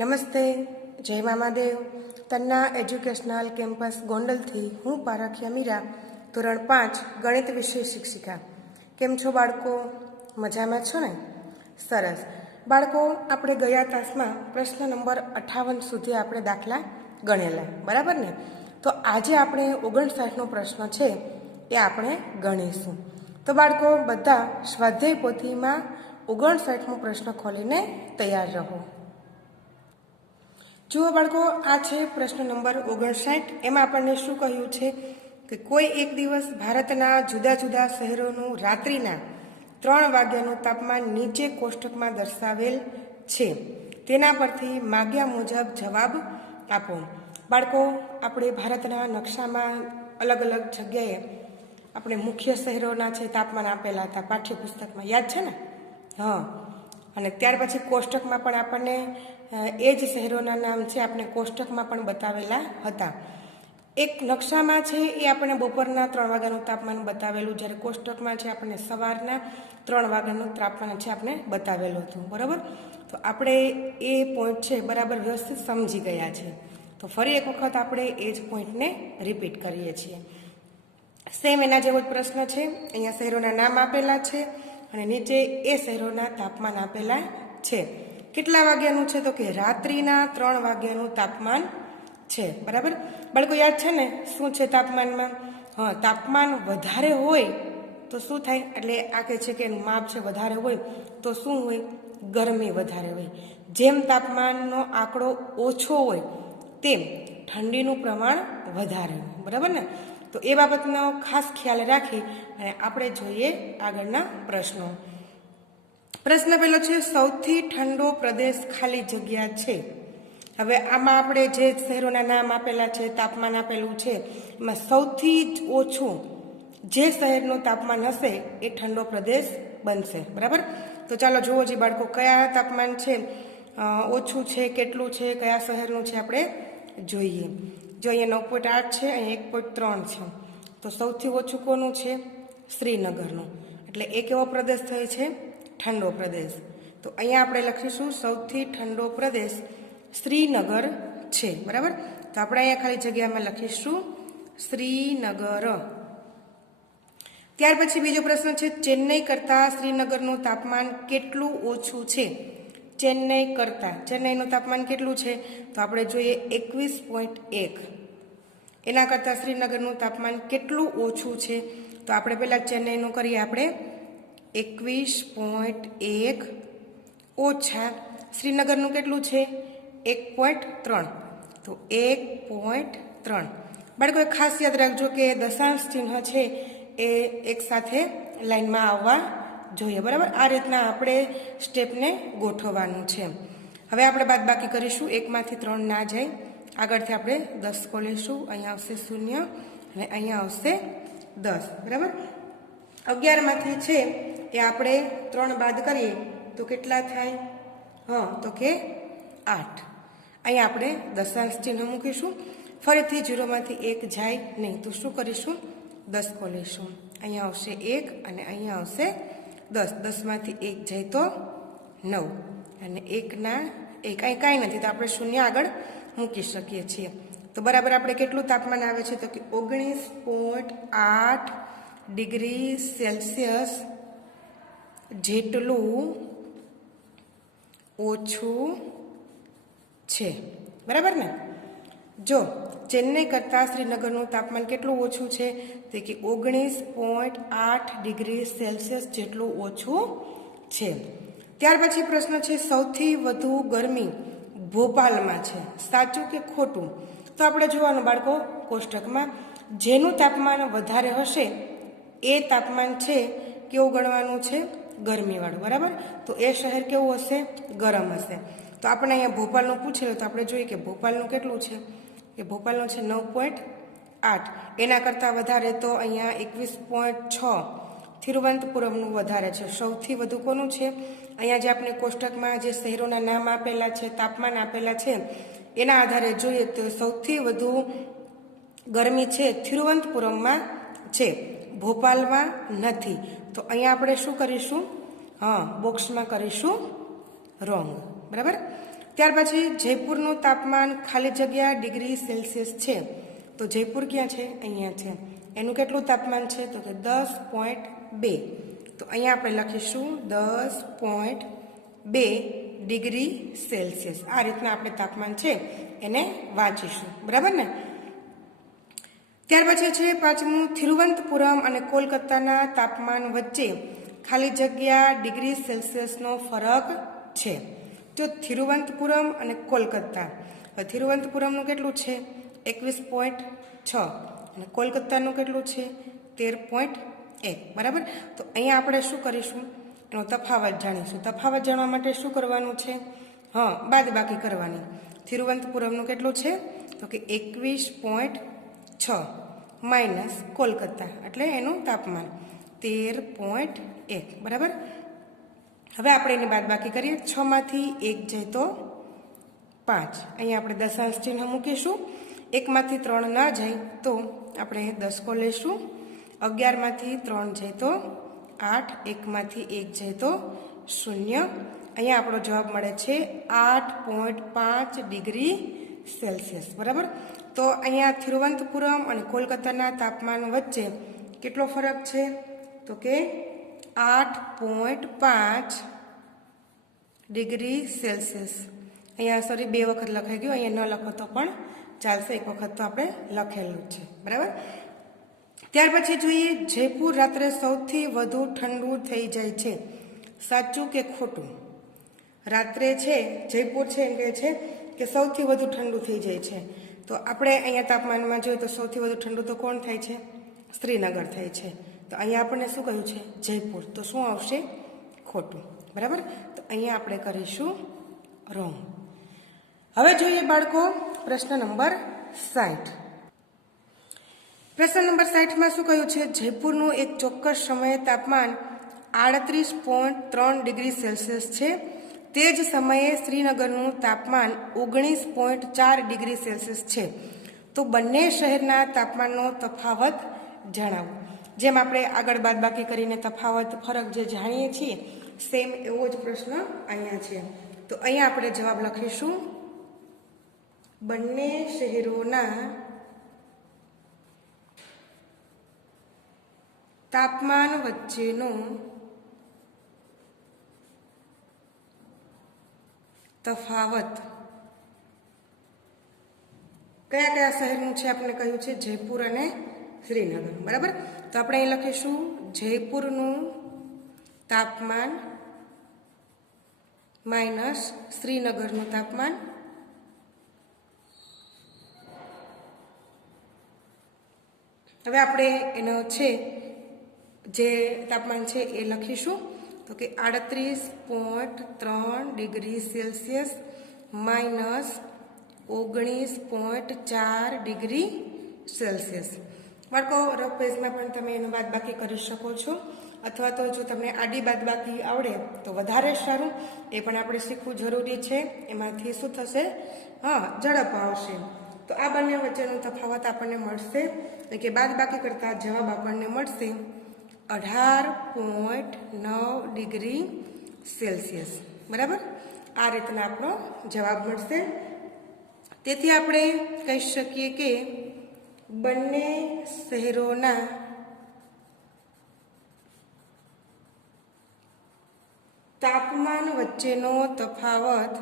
નમસ્તે, જય Mamadev. Tanna educational campus ગોંડલથી હું પારખિયા મીરા, ધોરણ 5 ગણિત વિષય શિક્ષિકા. કેમ છો બાળકો? મજામાં છો ને? સરસ. બાળકો, આપણે ગયા તાસમાં પ્રશ્ન નંબર 58 સુધી આપણે દાખલા ગણેલા, બરાબર ને? તો આજે આપણે 59નો પ્રશ્ન છે એ આપણે ગણીશું. તો બાળકો, બધા સ્વાધ્યાય પોથીમાં 59મો પ્રશ્ન ખોલીને તૈયાર રહો. જુઓ બાળકો, આ છે પ્રશ્ન નંબર 59. એમાં આપણને શું કહ્યું છે કે કોઈ એક દિવસ ભારતના જુદા જુદા શહેરોનું રાત્રિના 3 વાગ્યાનું તાપમાન નીચે કોષ્ટકમાં દર્શાવેલ છે. તેના પરથી માગ્યા મુજબ જવાબ આપો. બાળકો, આપણે ભારતના નકશામાં અલગ અલગ જગ્યાએ આપણે મુખ્ય શહેરોના છે તાપમાન આપેલા હતા પાઠ્યપુસ્તકમાં, યાદ છે ને? હા. અને ત્યાર પછી કોષ્ટકમાં પણ આપણને એ જ શહેરોના નામ છે આપણે કોષ્ટકમાં પણ બતાવેલા હતા. એક નકશામાં છે એ આપણે બપોરના 3 વાગ્યાનું તાપમાન બતાવેલું, જ્યારે કોષ્ટકમાં છે આપણને સવારના 3 વાગ્યાનું તાપમાન છે આપણે બતાવેલું હતું, બરાબર? તો આપણે એ પોઈન્ટ છે બરાબર વ્યવસ્થિત સમજી ગયા છે. તો ફરી એક વખત આપણે એ જ પોઈન્ટને રિપીટ કરીએ છીએ. સેમ એના જેવો જ પ્રશ્ન છે. અહીંયા શહેરોના નામ આપેલા છે અને નીચે એ શહેરોના તાપમાન આપેલા છે. કેટલા વાગ્યાનું છે? તો કે રાત્રિના 3 વાગ્યાનું તાપમાન છે, બરાબર? બાળકો, યાદ છે ને શું છે તાપમાનમાં? હા, તાપમાન વધારે હોય તો શું થાય? એટલે આ કહે છે કે એનું માપ છે વધારે હોય તો શું હોય? ગરમી વધારે હોય. જેમ તાપમાનનો આંકડો ઓછો હોય તેમ ઠંડીનું પ્રમાણ વધારે હોય, બરાબર ને? તો એ બાબતનો ખાસ ખ્યાલ રાખી અને આપણે જોઈએ આગળના પ્રશ્નો. પ્રશ્ન પહેલો છે, સૌથી ઠંડો પ્રદેશ ખાલી જગ્યા છે. હવે આમાં આપણે જે શહેરોના નામ આપેલા છે, તાપમાન આપેલું છે, એમાં સૌથી જ ઓછું જે શહેરનું તાપમાન હશે એ ઠંડો પ્રદેશ બનશે, બરાબર? તો ચાલો જુઓ જી બાળકો, કયા તાપમાન છે ઓછું છે, કેટલું છે, કયા શહેરનું છે આપણે જોઈએ. જો અહીંયા 9.8 છે, અહીંયા 1.3 છે. તો સૌથી ઓછું કોનું છે? શ્રીનગરનું. એટલે એ કેવો પ્રદેશ થાય છે? ઠંડો પ્રદેશ. તો અહીંયા આપણે લખીશું સૌથી ઠંડો પ્રદેશ શ્રીનગર છે, બરાબર? તો આપણે અહીંયા ખાલી જગ્યામાં લખીશું શ્રીનગર. ત્યાર પછી બીજો પ્રશ્ન છે, ચેન્નઈ કરતાં શ્રીનગરનું તાપમાન કેટલું ઓછું છે? ચેન્નઈનું તાપમાન કેટલું છે? તો આપણે જોઈએ 21.1. એના કરતાં શ્રીનગરનું તાપમાન કેટલું ઓછું છે? તો આપણે પહેલાં ચેન્નઈનું કરીએ. આપણે 21.1 ઓછા શ્રીનગરનું કેટલું છે? 1.3. તો 1.3. બાળકો, ખાસ યાદ રાખજો કે દશાંશ ચિહ્ન છે એ એકસાથે લાઈનમાં આવવા જોઈએ, બરાબર? આ રીતના આપણે સ્ટેપને ગોઠવવાનું છે. હવે આપણે બાદબાકી કરીશું. 1માંથી 3 ના જાય, આગળથી આપણે 10 ખોલીશું. અહીંયા આવશે 0 અને અહીંયા આવશે 10, બરાબર? 11માંથી છે એ આપણે 3 બાદ કરીએ તો કેટલા થાય? હા, તો કે 8. અહીંયા આપણે દશાંશ ચિહ્ન મૂકીશું. ફરીથી 0માંથી 1 જાય નહીં તો શું કરીશું? 10 ખોલીશું. અહીંયા આવશે 1 અને અહીંયા આવશે 10. 10માંથી 1 જાય તો 9 અને 1 અહીં કાંઈ નથી તો આપણે 0 આગળ મૂકી શકીએ છીએ. તો બરાબર આપણે કેટલું તાપમાન આવે છે? તો કે 19.8 ડિગ્રી સેલ્સિયસ જેટલું ઓછું છે, બરાબર ને? જો ચેન્નઈ કરતાં શ્રીનગરનું તાપમાન કેટલું ઓછું છે? તો કે 19.8 ડિગ્રી સેલ્સિયસ જેટલું ઓછું છે. ત્યાર પછી પ્રશ્ન છે, સૌથી વધુ ગરમી ભોપાલમાં છે. સાચું કે ખોટું? તો આપણે જોવાનું બાળકો, કોષ્ટકમાં જેનું તાપમાન વધારે હશે એ તાપમાન છે કેવું ગણવાનું છે? ગરમીવાળું, બરાબર? તો એ શહેર કેવું હશે? ગરમ હશે. તો આપણે અહીંયા ભોપાલનું પૂછેલું તો આપણે જોઈએ કે ભોપાલનું કેટલું છે? કે ભોપાલનું છે 9.8. એના કરતાં વધારે તો અહીંયા 21.6 તિરુવનંતપુરમનું વધારે છે. સૌથી વધુ કોનું છે? અહીંયા જે આપણે કોષ્ટકમાં જે શહેરોના નામ આપેલા છે, તાપમાન આપેલા છે, એના આધારે જોઈએ તો સૌથી વધુ ગરમી છે તિરુવનંતપુરમમાં છે, ભોપાલમાં નથી. તો અહીંયા આપણે શું કરીશું? હા, બોક્સમાં કરીશું રોંગ, બરાબર? ત્યાર પછી જયપુરનું તાપમાન ખાલી જગ્યા ડિગ્રી સેલ્સિયસ છે. તો જયપુર ક્યાં છે? અહીંયા છે. એનું કેટલું તાપમાન છે? તો કે 10.2. તો અહીંયા આપણે લખીશું 10.2 ડિગ્રી સેલ્સિયસ. આ રીતના આપણે તાપમાન છે એને વાંચીશું, બરાબર ને? ત્યાર પછી છે પાંચમું, તિરુવનંતપુરમ અને કોલકાતાના તાપમાન વચ્ચે ખાલી જગ્યા ડિગ્રી સેલ્સિયસનો ફરક છે. તો તિરુવનંતપુરમ અને કોલકાતા, તિરુવનંતપુરમનું કેટલું છે? 21.6 અને કોલકાતાનું કેટલું છે? 13.1, બરાબર. તો અહીંયા આપણે શું કરીશું? એનો તફાવત જાણીશું. તફાવત જાણવા માટે શું કરવાનું છે? બાદબાકી કરવાની. તિરુવનંતપુરમનું કેટલું છે? તો કે 21.6 માઇનસ કોલકાતા એટલે એનું તાપમાન 13.1, બરાબર. હવે આપણે એની બાદબાકી કરીએ. 6 માંથી 1 જાય તો 5. અહીંયા આપણે દશાંશ ચિહ્ન મૂકીશું. 1 માંથી 3 ના જાય તો આપણે દસકો લઈશું. 11 માંથી 3 જાય તો 8, 1 માંથી 1 જાય તો 0. અહીંયા આપણો જવાબ મળે છે 8.5 ડિગ્રી સેલ્સિયસ, બરાબર. તો અહીંયા તિરુવનંતપુરમ અને કોલકાતાના તાપમાન વચ્ચે કેટલો ફરક છે? તો કે 8.5 ડિગ્રી સેલ્સિયસ. અહીંયા સોરી 2 વખત લખાઈ ગયું, અહીંયા ન લખો તો પણ ચાલશે, 1 વખત તો આપણે લખેલું છે, બરાબર. ત્યાર પછી જોઈએ, જયપુર રાત્રે સૌથી વધુ ઠંડુ થઈ જાય છે. સાચું કે ખોટું? રાત્રે છે જયપુર છે એમ કહે છે કે સૌથી વધુ ઠંડુ થઈ જાય છે. તો આપણે અહીંયા તાપમાનમાં જોઈએ તો સૌથી વધુ ઠંડુ તો કોણ થાય છે? શ્રીનગર થાય છે. તો અહીંયા આપણને શું કહ્યું છે? જયપુર. તો શું આવશે? ખોટું, બરાબર. તો અહીંયા આપણે કરીશું રોંગ. હવે જોઈએ બાળકો પ્રશ્ન નંબર 60. પ્રશ્ન નંબર 60માં શું કહ્યું છે? જયપુરનું એક ચોક્કસ સમયે તાપમાન 38.3 ડિગ્રી સેલ્સિયસ છે. તે જ સમયે શ્રીનગરનું તાપમાન 19.4 ડિગ્રી સેલ્સિયસ છે. તો બંને શહેરના તાપમાનનો તફાવત જણાવો. જેમ આપણે આગળ બાદબાકી કરીને તફાવત ફરક જે જાણીએ છીએ સેમ એવો જ પ્રશ્ન અહીંયા છે. તો અહીંયા આપણે જવાબ લખીશું બંને શહેરોના તાપમાન વચ્ચેનો તફાવત. કયા કયા શહેરનું છે આપણે કહ્યું છે? જયપુર અને શ્રીનગર, બરાબર. તો આપણે અહીં લખીશું જયપુરનું તાપમાન માઇનસ શ્રીનગરનું તાપમાન. હવે આપણે એનો છે જે તાપમાન છે એ લખીશું. તો કે 38.3 degree Celsius minus 19.4 degree Celsius. બાળકો રફ પેજમાં પણ તમે એનો બાદબાકી કરી શકો છો, અથવા તો જો તમને આડી બાદબાકી આવડે તો વધારે સારું. એ પણ આપણે શીખવું જરૂરી છે. એમાંથી શું થશે? ઝડપ આવશે. તો આ બંને વચ્ચેનો તફાવત આપણને મળશે કે બાદબાકી કરતા જવાબ આપણને મળશે 18.9 ડિગ્રી સેલ્સિયસ, બરાબર. આ રીતના આપણો જવાબ મળશે. તેથી આપણે કહી શકીએ કે બંને શહેરોના તાપમાન વચ્ચેનો તફાવત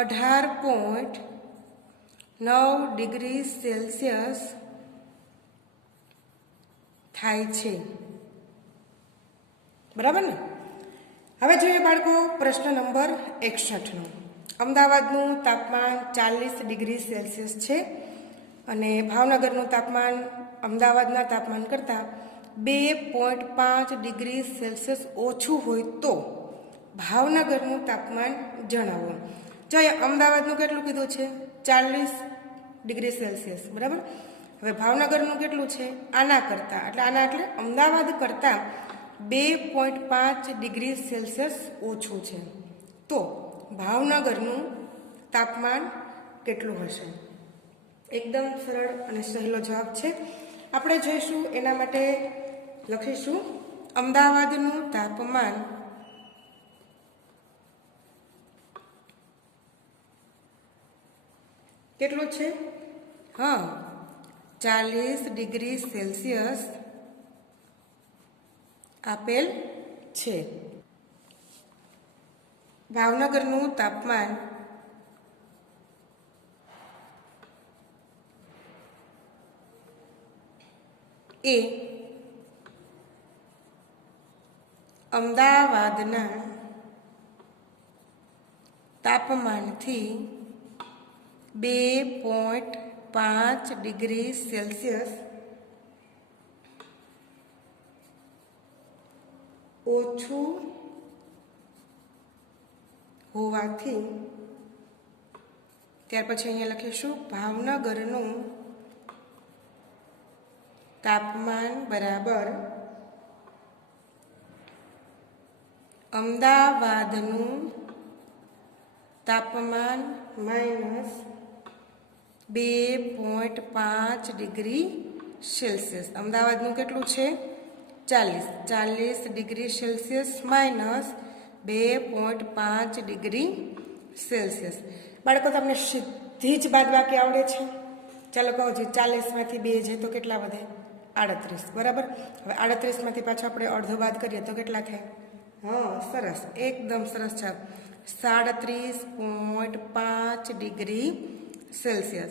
18.9 ડિગ્રી સેલ્સિયસ થાય છે, બરાબર ને. હવે જોઈએ બાળકો પ્રશ્ન નંબર 61નો. અમદાવાદનું તાપમાન 40 ડિગ્રી સેલ્સિયસ છે અને ભાવનગરનું તાપમાન અમદાવાદના તાપમાન કરતાં 2.5 ડિગ્રી સેલ્સિયસ ઓછું હોય તો ભાવનગરનું તાપમાન જણાવો. જો અમદાવાદનું કેટલું કીધું છે? 40 ડિગ્રી સેલ્સિયસ, બરાબર. હવે ભાવનગરનું કેટલું છે? આના કરતાં એટલે અમદાવાદ કરતાં 2.5 ડિગ્રી સેલ્સિયસ ઓછું છે. તો ભાવનગરનું તાપમાન કેટલું હશે? એકદમ સરળ અને સહેલો જવાબ છે. આપણે જોઈશું એના માટે લખીશું અમદાવાદનું તાપમાન કેટલું છે? હા, 40 ડિગ્રી સેલ્સિયસ આપેલ છે. ભાવનગરનું તાપમાન એ અમદાવાદના તાપમાનથી 2.5 ડિગ્રી સેલ્સિયસ ઓછું હોવાથી, ત્યાર પછી અહીંયા લખીશું ભાવનગરનું તાપમાન બરાબર અમદાવાદનું તાપમાન માઇનસ 2.5 ડિગ્રી સેલ્સિયસ. અમદાવાદનું કેટલું છે? 40 degree Celsius minus 2.5 degree Celsius. બાળકો, તમને સીધી જ બાદબાકી આવડે છે? ચાલો કહો જી, 40માંથી 2 છે તો કેટલા વધે? 38. બરાબર. હવે 38માંથી પાછો આપણે અડધો બાદ કરીએ તો કેટલા થાય? હા, સરસ, એકદમ સરસ છે. 37.5 ડિગ્રી સેલ્સિયસ.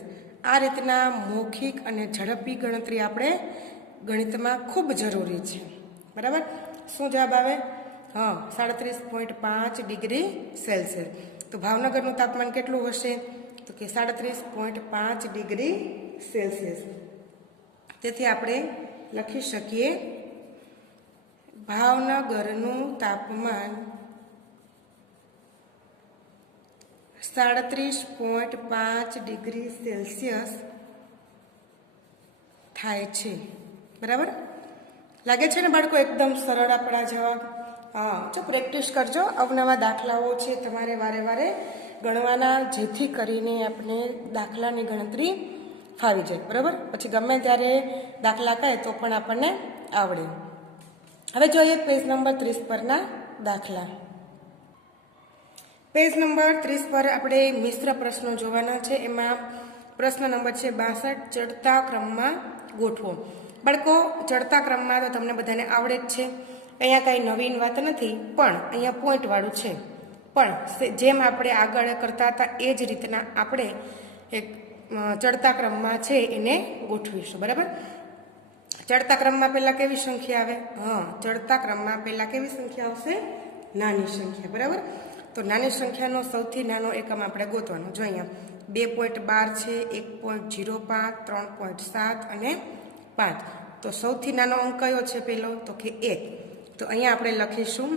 આ રીતના મૌખિક અને ઝડપી ગણતરી આપણે ગણિતમાં ખૂબ જરૂરી છે. બરાબર. શું જવાબ આવે? હા, 37.5 ડિગ્રી સેલ્સિયસ. તો ભાવનગરનું તાપમાન કેટલું હશે? તો કે 37.5 ડિગ્રી સેલ્સિયસ. તેથી આપણે લખી શકીએ ભાવનગરનું તાપમાન 37.5 ડિગ્રી સેલ્સિયસ થાય છે. બરાબર. લાગે છે ને બાળકો? એકદમ સરળ આપણા જવાબ. હા, જો પ્રેક્ટિસ કરજો. અવનવા દાખલાઓ છે તમારે વારે વારે ગણવાના, જેથી કરીને આપણે દાખલાની ગણતરી ફાવી જાય. બરાબર. પછી ગમે ત્યારે દાખલા કહે તો પણ આપણને આવડે. હવે જોઈએ પેજ નંબર 30 પરના દાખલા. પેજ નંબર 30 પર આપણે મિશ્ર પ્રશ્નો જોવાના છે. એમાં પ્રશ્ન નંબર છે 62, ચડતા ક્રમમાં ગોઠવો. બાળકો, ચડતા ક્રમમાં તો તમને બધાને આવડે જ છે. અહીંયા કાંઈ નવીન વાત નથી, પણ અહીંયા પોઈન્ટવાળું છે. પણ જેમ આપણે આગળ કરતા હતા એ જ રીતના આપણે એક ચડતા ક્રમમાં છે એને ગોઠવીશું. બરાબર. ચડતા ક્રમમાં પહેલાં કેવી સંખ્યા આવે? હા, ચડતા ક્રમમાં પહેલાં કેવી સંખ્યા આવશે? નાની સંખ્યા. બરાબર. તો નાની સંખ્યાનો સૌથી નાનો એકમ આપણે ગોતવાનો. જો અહીંયા 2.12 છે, 1.05, 3.7 અને 5. તો સૌથી નાનો અંક કયો છે પહેલો? તો કે 1. તો અહીંયા આપણે લખીશું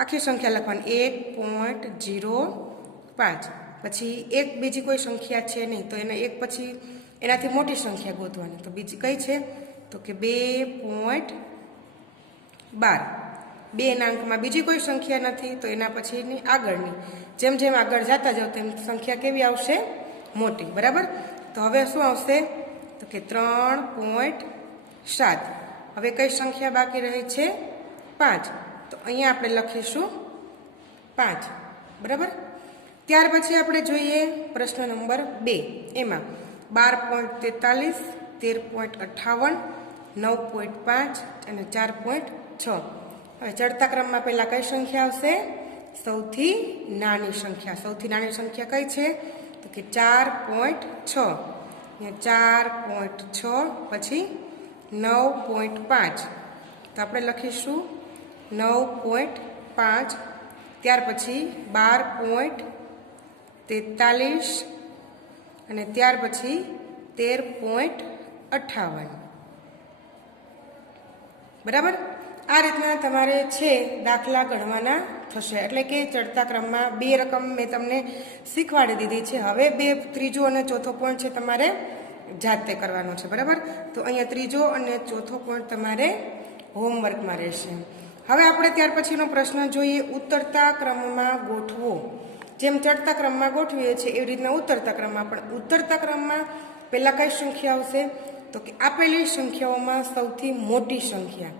આખી સંખ્યા લખવાની 1.05. પછી એક બીજી કોઈ સંખ્યા છે નહીં, તો એના એક પછી એનાથી મોટી સંખ્યા ગોતવાની. તો બીજી કઈ છે? તો કે 2.12. 2ના અંકમાં બીજી કોઈ સંખ્યા નથી, તો એના પછીની આગળની. જેમ જેમ આગળ જતા જાવ તેમ સંખ્યા કેવી આવશે? મોટી. બરાબર. તો હવે શું આવશે? તો કે 3.7. હવે કઈ સંખ્યા બાકી રહી છે? 5. તો અહીંયા આપણે લખીશું 5. બરાબર. ત્યાર પછી આપણે જોઈએ પ્રશ્ન નંબર 2. એમાં 12.43, 13.58, 9.5 અને 4.6. હવે ચડતા ક્રમમાં પહેલા કઈ સંખ્યા આવશે? સૌથી નાની સંખ્યા. સૌથી નાની સંખ્યા કઈ છે? તો કે 4.6. 4.6 પછી 9.5. તો આપણે લખીશું 9.5. ત્યાર પછી 12.43 અને ત્યાર પછી 13.58. બરાબર. આ રીતના તમારે છે દાખલા ગણવાના થશે. એટલે કે ચડતા ક્રમમાં 2 રકમ મેં તમને શીખવાડી દીધી છે. હવે ત્રીજો અને ચોથો પોઈન્ટ છે તમારે જાતે કરવાનો છે. બરાબર. તો અહીંયા ત્રીજો અને ચોથો પોઈન્ટ તમારે હોમવર્કમાં રહેશે. હવે આપણે ત્યાર પછીનો પ્રશ્ન જોઈએ. ઉતરતા ક્રમમાં ગોઠવો. જેમ ચડતા ક્રમમાં ગોઠવીએ છીએ એવી રીતના ઉતરતા ક્રમમાં. પણ ઉતરતા ક્રમમાં પહેલાં કઈ સંખ્યા આવશે? તો કે આપેલી સંખ્યાઓમાં સૌથી મોટી સંખ્યા.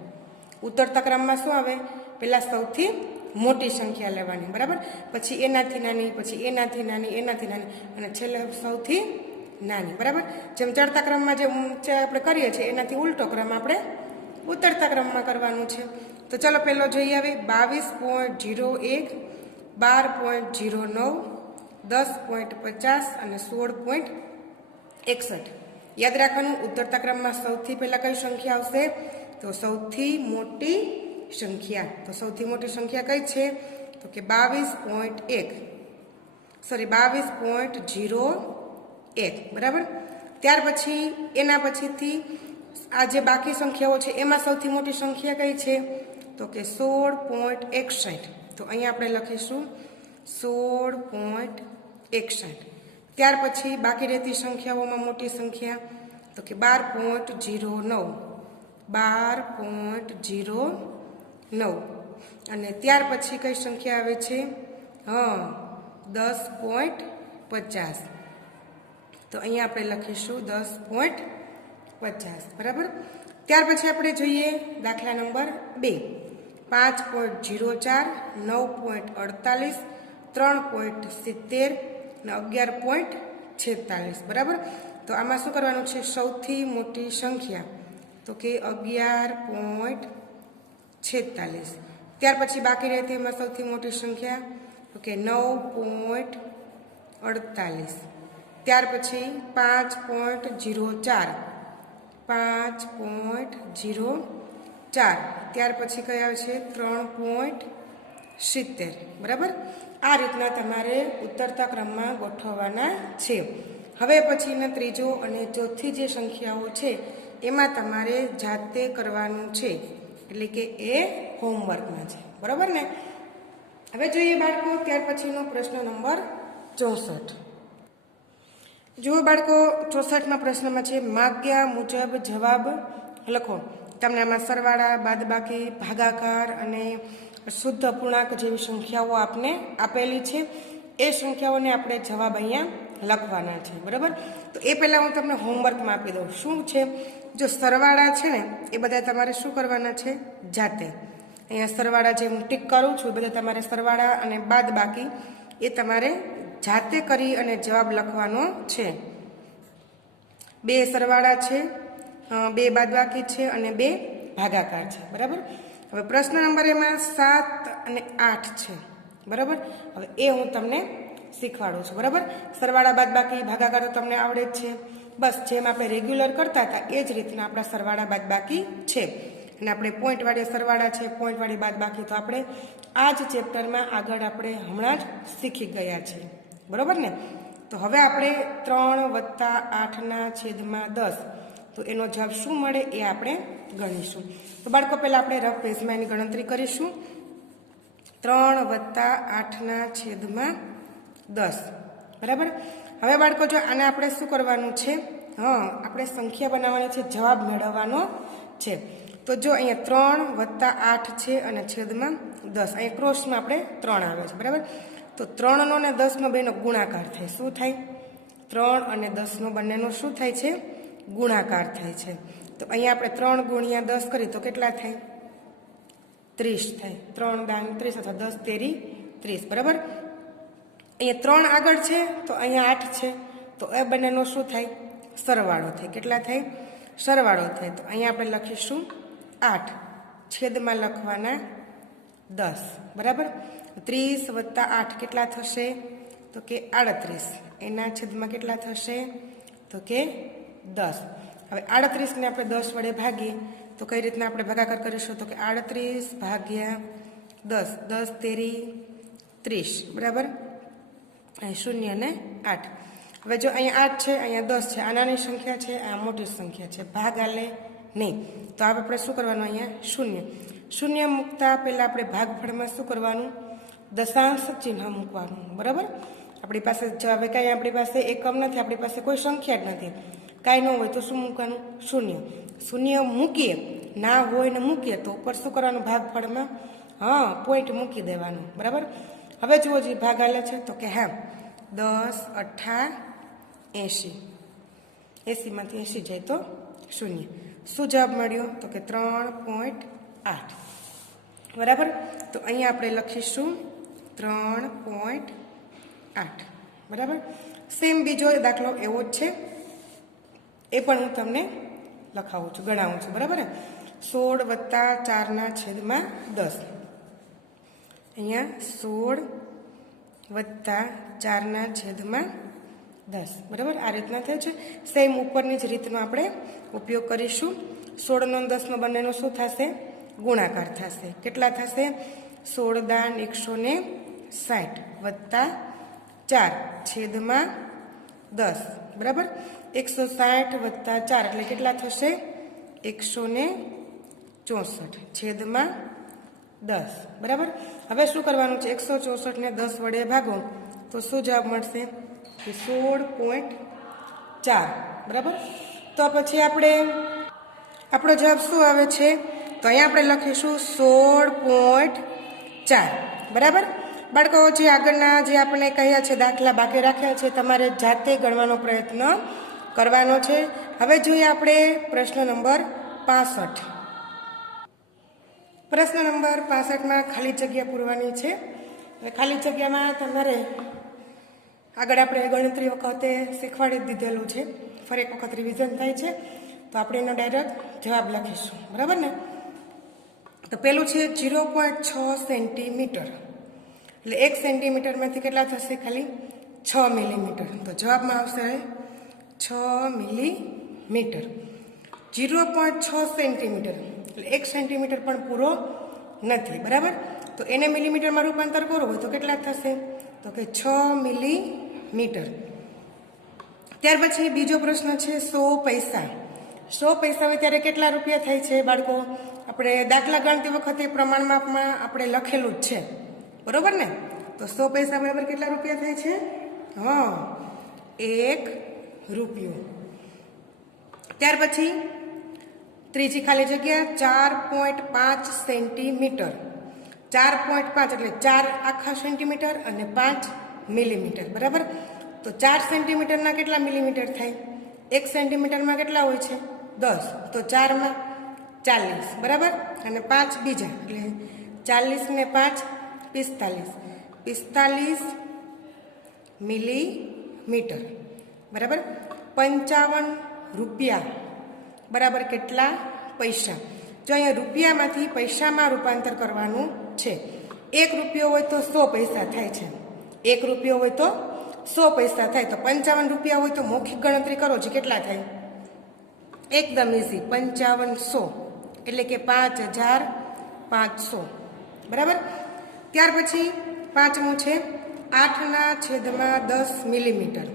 ઉતરતા ક્રમમાં શું આવે? પહેલાં સૌથી મોટી સંખ્યા લેવાની. બરાબર. પછી એનાથી નાની, પછી એનાથી નાની, એનાથી નાની અને છેલ્લે સૌથી નાની, બરાબર. જેમ ચડતા ક્રમમાં જે આપણે કરીએ છીએ એનાથી ઉલટો ક્રમ આપણે ઉતરતા ક્રમમાં કરવાનું છે. તો ચાલો પહેલો જોઈએ હવે 22.01, 12.09, 10.50 અને 16.61. યાદ રાખવાનું, ઉતરતા ક્રમમાં સૌથી પહેલાં કઈ સંખ્યા આવશે? તો સૌથી મોટી સંખ્યા. તો સૌથી મોટી સંખ્યા કઈ છે? તો કે 22.01, બરાબર. ત્યાર પછી એના પછીથી આ જે બાકી સંખ્યાઓ છે એમાં સૌથી મોટી સંખ્યા કઈ છે? તો કે 16.61. તો અહીંયા આપણે લખીશું 16.61. ત્યાર પછી બાકી રહેતી સંખ્યાઓમાં મોટી સંખ્યા તો કે 12.09, 12.09. અને ત્યાર પછી કઈ સંખ્યા આવે છે? 10.50. તો અહીંયા આપણે લખીશું 10.50, બરાબર. ત્યાર પછી આપણે જોઈએ દાખલા નંબર 2, 5.04, 9.48, 3.70 અને 11.46, બરાબર. તો આમાં શું કરવાનું છે? સૌથી મોટી સંખ્યા તો કે 11.46. ત્યાર પછી બાકી રહેતી એમાં સૌથી મોટી સંખ્યા તો કે 9.48. ત્યાર પછી 5.04, 5.04. ત્યાર પછી કઈ આવે છે? 3.70, બરાબર. આ રીતના તમારે ઉતરતા ક્રમમાં ગોઠવવાના છે. હવે પછીના ત્રીજો અને ચોથી જે સંખ્યાઓ છે એમાં તમારે જાતે કરવાનું છે, એટલે કે એ હોમવર્કમાં છે, બરાબર ને. હવે જોઈએ બાળકો ત્યાર પછીનો પ્રશ્ન નંબર 64. જુઓ બાળકો, 64માં પ્રશ્નમાં છે માગ્યા મુજબ જવાબ લખો. તમને આમાં સરવાળા, બાદબાકી, ભાગાકાર અને શુદ્ધ અપૂર્ણાંક જેવી સંખ્યાઓ આપને આપેલી છે. એ સંખ્યાઓને આપણે જવાબ અહીંયા લખવાના છે, બરાબર. તો એ પહેલાં હું તમને હોમવર્કમાં આપી દઉં. શું છે? જો સરવાળા છે ને એ બધા તમારે શું કરવાના છે? જાતે. અહીંયા સરવાળા જે હું ટીક કરું છું એ બધા તમારે સરવાળા અને બાદબાકી એ તમારે જાતે કરી અને જવાબ લખવાનો છે. 2 સરવાળા છે, 2 બાદબાકી છે અને 2 ભાગાકાર છે, બરાબર. હવે પ્રશ્ન નંબર એમાં 7 અને 8 છે, બરાબર. હવે એ હું તમને શીખવાડું છું, બરાબર. સરવાળા, બાદબાકી, ભાગાકાર તો તમને આવડે જ છે. બસ જેમ આપણે રેગ્યુલર કરતા હતા એ જ રીતના આપણા સરવાળા બાદબાકી છે. અને આપણે પોઈન્ટવાળી સરવાળા છે, પોઈન્ટવાળી બાદબાકી તો આપણે આ જ ચેપ્ટરમાં આગળ આપણે હમણાં જ શીખી ગયા છીએ, બરાબર ને. તો હવે આપણે 3+8/10, તો એનો જવાબ શું મળે એ આપણે ગણીશું. તો બાળકો પહેલાં આપણે રફ પેજમાં એની ગણતરી કરીશું. 3+8/10, બરાબર. હવે બાળકો જો આને આપણે શું કરવાનું છે? આપણે સંખ્યા બનાવવાની છે, જવાબ મેળવવાનો છે. તો જો અહીંયા 3+8 છે અને છેદમાં 10, અહીંયા ક્રોસમાં આપણે 3 આવે છે, બરાબર. તો 3નો અને 10નો બેનો ગુણાકાર થાય. શું થાય? 3 અને 10નો બંનેનો શું થાય છે? ગુણાકાર થાય છે. તો અહીંયા આપણે 3 × 10 કરીએ તો કેટલા થાય? 30 થાય. 3 દાન 30 અથવા 10 તેરી 30, બરાબર. અહીંયા 3 આગળ છે તો અહીંયા 8 છે, તો એ બંનેનો શું થાય? સરવાળો થાય. કેટલા થાય? સરવાળો થાય. તો અહીંયા આપણે લખીશું 8, છેદમાં લખવાના 10, બરાબર. 30+8 કેટલા થશે? તો કે 38. એના છેદમાં કેટલા થશે? તો કે 10. હવે 38ને આપણે 10 વડે ભાગીએ તો કઈ રીતના આપણે ભાગાકાર કરીશું? તો કે 38/10, 10 તેરી 30, બરાબર. અહીં 0 અને 8. હવે જો અહીંયા 8 છે, અહીંયા 10 છે, આ નાની સંખ્યા છે, આ મોટી સંખ્યા છે, ભાગ આલે નહીં. તો આપણે શું કરવાનું? અહીંયા 0 મૂકતા પહેલાં આપણે ભાગફળમાં શું કરવાનું? દશાંશ ચિહ્ન મૂકવાનું, બરાબર. આપણી પાસે હવે કાંઈ આપણી પાસે એકમ નથી, આપણી પાસે કોઈ સંખ્યા જ નથી, કાંઈ ન હોય તો શું મૂકવાનું? 0 મૂકીએ, ના હોય ને મૂકીએ તો ઉપર શું કરવાનું? ભાગફળમાં પોઈન્ટ મૂકી દેવાનું, બરાબર. હવે જુઓ જે ભાગ આલે છે તો કે 10, 8, 80. 80માંથી 80 જાય તો 0. શું જવાબ મળ્યો? તો કે 3.8, બરાબર. તો અહીંયા આપણે લખીશું 3.8, બરાબર. સેમ બીજો દાખલો એવો જ છે, એ પણ હું તમને લખાવું છું, ગણાવું છું. બરાબર ને. 16 વત્તા 4/10. અહીંયા 16 વત્તા 4/10. બરાબર, આ રીતના થાય છે. સેમ ઉપરની જ રીતનો આપણે ઉપયોગ કરીશું. 16 નો 10 નો બંનેનો શું થશે? ગુણાકાર થશે. કેટલા થશે? 16 વત્તા 4/10. બરાબર. 160 વત્તા 4 એટલે કેટલા થશે? 164/10. બરાબર. હવે શું કરવાનું છે? 164 ને 10 વડે ભાગો તો શું જવાબ મળશે? 16.4. બરાબર. તો પછી આપણો જવાબ શું આવે છે? તો અહીંયા આપણે લખીશું 16.4. બરાબર. બાળકો, જે આગળના જે આપણે કહ્યા છે દાખલા બાકી રાખ્યા છે, તમારે જાતે ગણવાનો પ્રયત્ન કરવાનો છે. હવે જોઈએ આપણે પ્રશ્ન નંબર 65. પ્રશ્ન નંબર 65માં ખાલી જગ્યા પૂરવાની છે. ખાલી જગ્યામાં તમારે આગળ આપણે ગણતરી વખતે શીખવાડી દીધેલું છે, ફરી એક વખત રિવિઝન થાય છે, તો આપણે એનો ડાયરેક્ટ જવાબ લખીશું. બરાબર ને. તો પેલું છે 0.6 સેન્ટીમીટર, એટલે 1 સેન્ટીમીટરમાંથી કેટલા થશે? ખાલી 6 મિલીમીટર. તો જવાબમાં આવશે 6 મિલીમીટર. 0.6 સેન્ટીમીટર એટલે 1 સેન્ટીમીટર પણ પૂરો નથી. બરાબર. તો એને મિલીમીટરમાં રૂપાંતર કરવું હોય તો કેટલા થશે? તો કે 6 મિલીમીટર. ત્યાર પછી બીજો પ્રશ્ન છે 100 પૈસા. 100 પૈસા હોય ત્યારે કેટલા રૂપિયા થાય છે? બાળકો, આપણે દાખલા ગણતી વખતે પ્રમાણમાં આપણે લખેલું જ છે. બરોબર ને. તો 100 પૈસા બરાબર કેટલા રૂપિયા થાય છે? 1 રૂપિયો. ત્યાર પછી ત્રીજી ખાલી જગ્યા 4.5 સેન્ટીમીટર. 4.5 એટલે 4 આખા સેન્ટીમીટર અને 5 મિલીમીટર. બરાબર. તો 4 સેન્ટીમીટરના કેટલા મિલીમીટર થાય? 1 સેન્ટીમીટરમાં કેટલા હોય છે? 10. તો 4 માં 40. બરાબર. અને 5 બીજા એટલે 40 ને 5 45. 45 મિલીમીટર. બરાબર. 55 રૂપિયા બરાબર કેટલા પૈસા? જો અહીંયા રૂપિયામાંથી પૈસામાં રૂપાંતર કરવાનું છે. 1 રૂપિયો હોય તો 100 પૈસા થાય છે. 1 રૂપિયો હોય તો 100 પૈસા થાય. તો 55 રૂપિયા હોય તો મૌખિક ગણતરી કરો છો, કેટલા થાય? એકદમ ઇઝી. 5500 એટલે કે 5500. બરાબર. ત્યાર પછી પાંચમું છે 8/10 મિલીમીટર.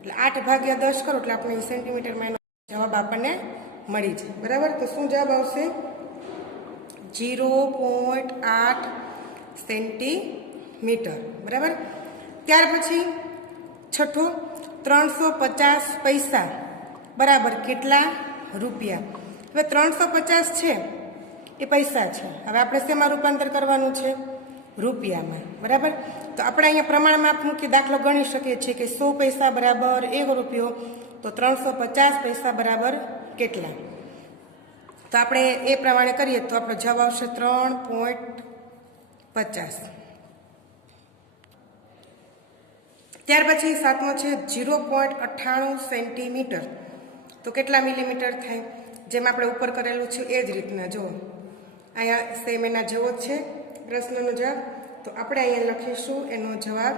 એટલે 8/10 કરો એટલે આપણે સેન્ટીમીટરમાં એનો જવાબ આપણને મળી જાય. બરાબર. તો શું જવાબ આવશે? 0.8 સેન્ટીમીટર. બરાબર. ત્યાર પછી છઠ્ઠું 350 પૈસા બરાબર કેટલા રૂપિયા? હવે 350 છે એ પૈસા છે. હવે આપણે શેમાં રૂપાંતર કરવાનું છે? રૂપિયામાં. બરાબર. તો આપણે અહીંયા પ્રમાણમાં મૂકી દાખલો ગણી શકીએ છીએ કે 100 પૈસા બરાબર 1 રૂપિયો. તો 350 પૈસા બરાબર કેટલા? તો આપણે એ પ્રમાણે કરીએ તો આપણો જવાબ આવશે 3.50. ત્યાર પછી સાતમો છે 0.98 સેન્ટીમીટર. તો કેટલા મિલીમીટર થાય? જેમ આપણે ઉપર કરેલું છે એ જ રીતના. જુઓ અહીંયા સેમ એના જેવો જ છે પ્રશ્નનો જવાબ. તો આપણે અહીંયા લખીશું એનો જવાબ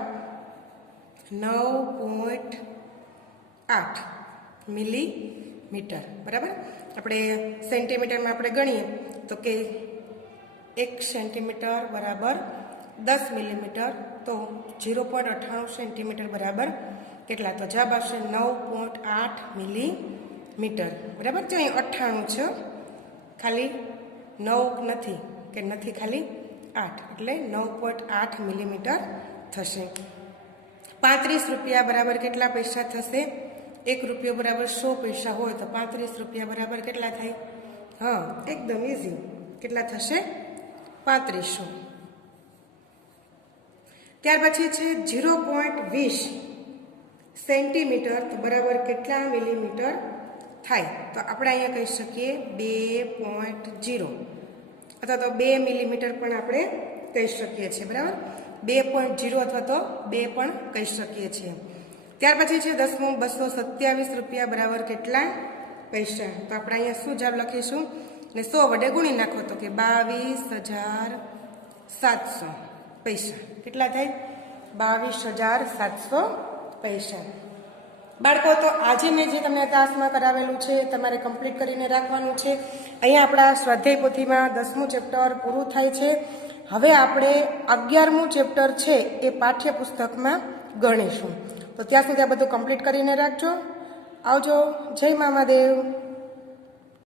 9.8 મિલીમીટર. બરાબર. આપણે સેન્ટીમીટરમાં આપણે ગણીએ તો કે 1 સેન્ટીમીટર બરાબર 10 મિલીમીટર. તો 0.98 સેન્ટીમીટર બરાબર કેટલા? તો જવાબ આવશે 9.8 મિલીમીટર. બરાબર. જો અહીં 98 છે, ખાલી 9 નથી કે નથી, ખાલી 8 એટલે 9.8 મિલીમીટર થશે. 35 રૂપિયા બરાબર કેટલા પૈસા થશે? 1 રૂપિયો બરાબર 100 પૈસા હોય તો 35 રૂપિયા બરાબર કેટલા થાય? એકદમ ઇઝી. કેટલા થશે? 3500. ત્યાર પછી છે 0.20 સેન્ટીમીટર. તો બરાબર કેટલા મિલીમીટર થાય? તો આપણે અહીંયા કહી શકીએ 2.0 અથવા તો 2 મિલીમીટર પણ આપણે કહી શકીએ છીએ. બરાબર. 2.0 અથવા તો 2 પણ કહી શકીએ છીએ. ત્યાર પછી છે 10મું 227 રૂપિયા બરાબર કેટલા પૈસા? તો આપણે અહીંયા શું જવાબ લખીશું ને 100 વડે ગુણી નાખો તો કે 22,700 પૈસા. કેટલા થાય? 22,700 પૈસા. બાળકો, તો આજે મેં જે તમને ક્લાસમાં કરાવેલું છે તમારે કમ્પ્લીટ કરીને રાખવાનું છે. અહીંયા આપણા સ્વાધ્યાય પોથીમાં 10મું ચેપ્ટર પૂરું થાય છે. હવે આપણે 11મું ચેપ્ટર છે એ પાઠ્યપુસ્તકમાં ગણીશું. તો ત્યાં સુધી આ બધું કમ્પ્લીટ કરીને રાખજો. આવજો. જય મામાદેવ.